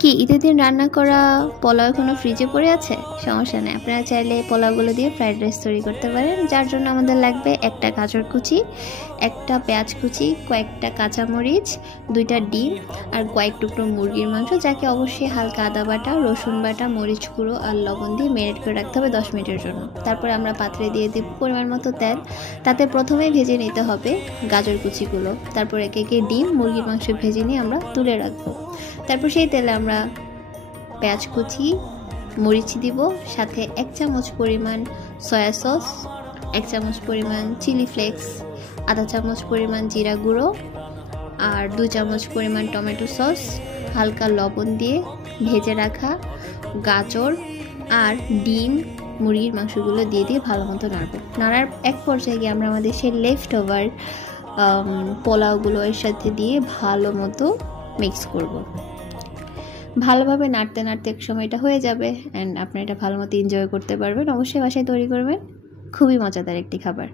কি ঈদের দিন রান্না করা পোলাও এখনো ফ্রিজে পড়ে আছে? সমস্যা নেই, আপনারা চাইলে পোলাওগুলো দিয়ে ফ্রাইড রাইস তৈরি করতে পারেন। যার জন্য আমাদের লাগবে একটা গাজর কুচি, একটা পেঁয়াজ কুচি, কয়েকটা কাঁচামরিচ, 2টা ডিম আর কয়েক টুকরো মুরগির মাংস, যাকে অবশ্যই হালকা আদা বাটা, রসুন বাটা, মরিচ গুঁড়ো আর লবণ দিয়ে ম্যারিনেট করে রাখতে হবে 10 মিনিটের জন্য। তারপরে আমরা পাত্রে দিয়ে দিব পরিমাণ মতো তেল। তাতে প্রথমেই ভেজে নিতে হবে গাজর কুচিগুলো, তারপর একে একে ডিম, মুরগির মাংস ভেজে নিয়ে আমরা তুলে রাখবো। তারপর সেই তেলে আমরা পেঁয়াজ কুচি, মরিচ দিব, সাথে 1 চামচ পরিমাণ সয়া সস, 1 চামচ পরিমাণ চিলি ফ্লেক্স, আধা চামচ পরিমাণ জিরা গুঁড়ো আর 2 চামচ পরিমাণ টমেটো সস, হালকা লবণ দিয়ে ভেজে রাখা গাজর আর ডিম, মুরগির মাংসগুলো দিয়ে ভালো মতো নাড়ার এক পর্যায়ে গিয়ে আমরা আমাদের সেই লেফট ওভার পোলাওগুলো এর সাথে দিয়ে ভালো মতো মিক্স করব। ভালোভাবে নাড়তে নাড়তে এক সময় এটা হয়ে যাবে অ্যান্ড আপনি এটা ভালো মতো এনজয় করতে পারবেন। অবশ্যই বাসায় তৈরি করবেন, খুবই মজাদার একটি খাবার।